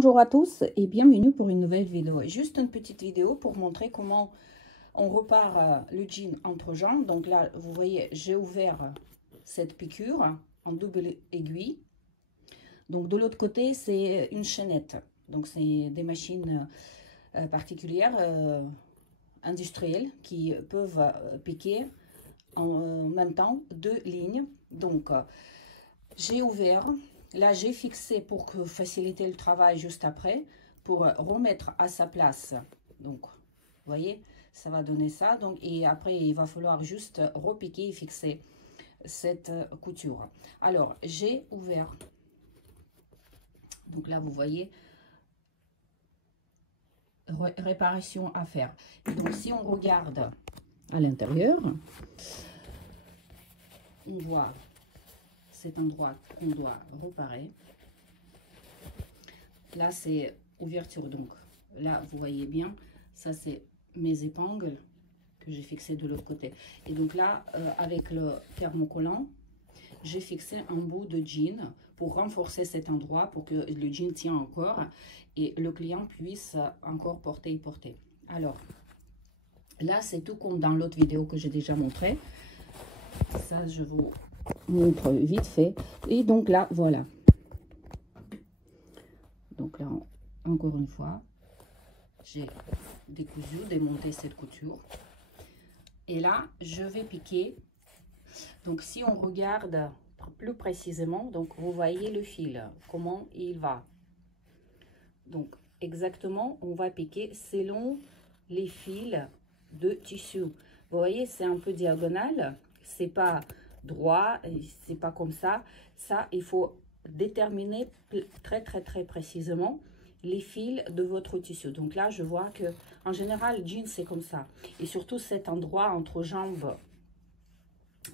Bonjour à tous et bienvenue pour une nouvelle vidéo. Juste une petite vidéo pour montrer comment on repart le jean entre jambes. Donc là, vous voyez, j'ai ouvert cette piqûre en double aiguille. Donc de l'autre côté, c'est une chaînette. Donc c'est des machines particulières, industrielles, qui peuvent piquer en même temps deux lignes. Donc j'ai ouvert. Là, j'ai fixé pour faciliter le travail juste après, pour remettre à sa place. Donc, vous voyez, ça va donner ça. Donc, et après, il va falloir juste repiquer et fixer cette couture. Alors, j'ai ouvert. Donc là, vous voyez, réparation à faire. Et donc, si on regarde à l'intérieur, on voit cet endroit qu'on doit réparer. Là, c'est ouverture. Donc, là, vous voyez bien, ça, c'est mes épingles que j'ai fixées de l'autre côté. Et donc là, avec le thermocollant, j'ai fixé un bout de jean pour renforcer cet endroit, pour que le jean tienne encore et le client puisse encore porter et porter. Alors, là, c'est tout comme dans l'autre vidéo que j'ai déjà montré. Ça, je vous montre vite fait. Et donc là, voilà. Donc là, encore une fois, j'ai décousu, démonté cette couture. Et là, je vais piquer. Donc, si on regarde plus précisément, donc vous voyez le fil, comment il va. Donc, exactement, on va piquer selon les fils de tissu. Vous voyez, c'est un peu diagonal. C'est pas droit, c'est pas comme ça. Ça, il faut déterminer très précisément les fils de votre tissu. Donc là, je vois que en général, jean, c'est comme ça. Et surtout cet endroit entre jambes.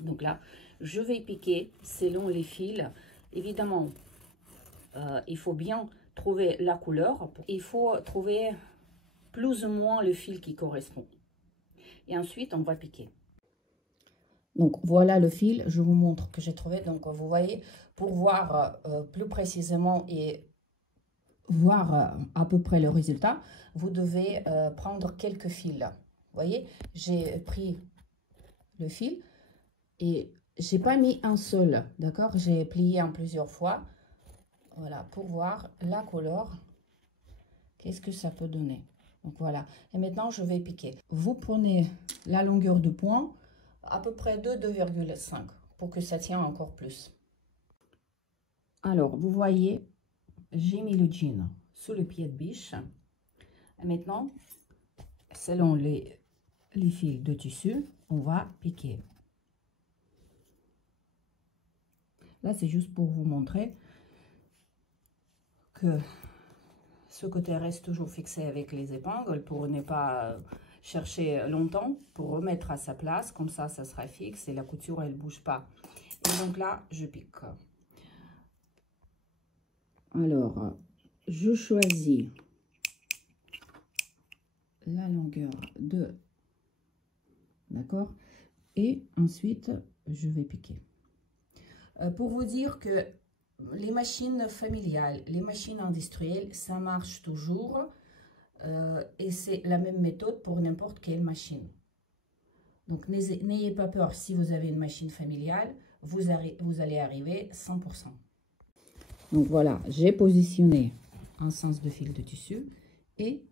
Donc là, je vais piquer selon les fils. Évidemment, il faut bien trouver la couleur. Il faut trouver plus ou moins le fil qui correspond. Et ensuite, on va piquer. Donc, voilà le fil. Je vous montre que j'ai trouvé. Donc, vous voyez, pour voir plus précisément et voir à peu près le résultat, vous devez prendre quelques fils. Vous voyez, j'ai pris le fil et j'ai pas mis un seul, d'accord? J'ai plié en plusieurs fois. Voilà, pour voir la couleur, qu'est-ce que ça peut donner. Donc voilà, et maintenant je vais piquer. Vous prenez la longueur de point, à peu près 2,5 pour que ça tienne encore plus. Alors, vous voyez, j'ai mis le jean sous le pied de biche. Et maintenant, selon les fils de tissu, on va piquer. Là, c'est juste pour vous montrer que ce côté reste toujours fixé avec les épingles pour ne pas chercher longtemps, pour remettre à sa place. Comme ça sera fixe et la couture, elle ne bouge pas. Et donc là, je pique. Alors, je choisis la longueur de... D'accord? Et ensuite, je vais piquer. Pour vous dire que les machines familiales, les machines industrielles, ça marche toujours. Et c'est la même méthode pour n'importe quelle machine. Donc, n'ayez pas peur si vous avez une machine familiale, vous allez arriver 100%. Donc, voilà, j'ai positionné un sens de fil de tissu et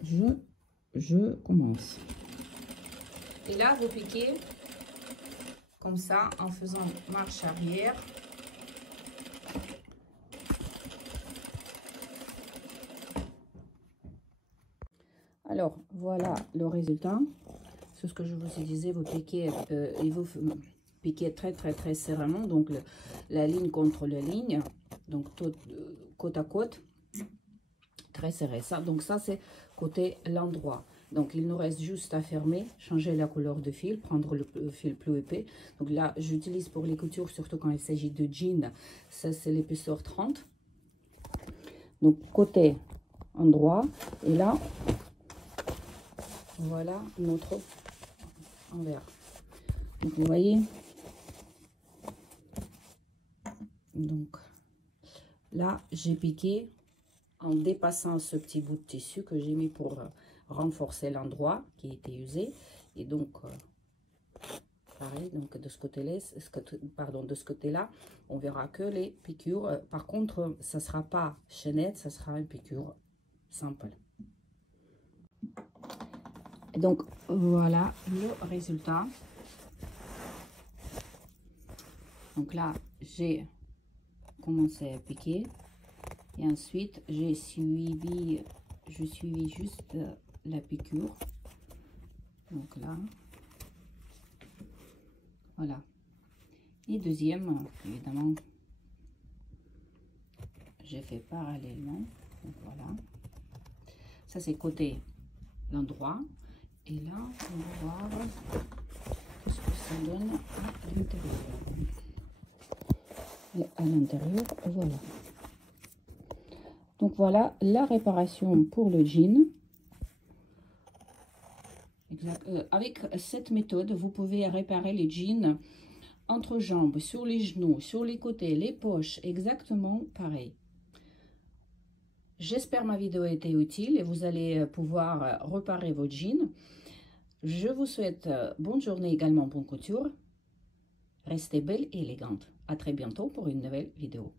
je commence. Et là, vous piquez comme ça en faisant marche arrière. Alors, voilà le résultat. C'est ce que je vous disais, vous piquez, et vous piquez très serrement, donc la ligne contre la ligne, donc tout, côte à côte, très serré. Ça, donc ça, c'est côté l'endroit. Donc, il nous reste juste à fermer, changer la couleur de fil, prendre le fil plus épais. Donc là, j'utilise pour les coutures, surtout quand il s'agit de jean, ça c'est l'épaisseur 30. Donc, côté endroit, et là, voilà notre envers. Donc vous voyez, donc là j'ai piqué en dépassant ce petit bout de tissu que j'ai mis pour renforcer l'endroit qui a été usé. Et donc, pareil, donc de ce côté-là, de ce côté-là, on verra que les piqûres. Par contre, ça ne sera pas chaînette, ça sera une piqûre simple. Et donc, voilà le résultat. Donc là, j'ai commencé à piquer. Et ensuite, je suivis juste la piqûre. Donc là, voilà. Et deuxième, évidemment, j'ai fait parallèlement. Donc voilà. Ça, c'est côté l'endroit. Et là, on va voir ce que ça donne à l'intérieur. Et à l'intérieur, voilà. Donc voilà la réparation pour le jean. Avec cette méthode, vous pouvez réparer les jeans entre jambes, sur les genoux, sur les côtés, les poches, exactement pareil. J'espère ma vidéo a été utile et vous allez pouvoir réparer vos jeans. Je vous souhaite bonne journée également, bonne couture. Restez belle et élégante. À très bientôt pour une nouvelle vidéo.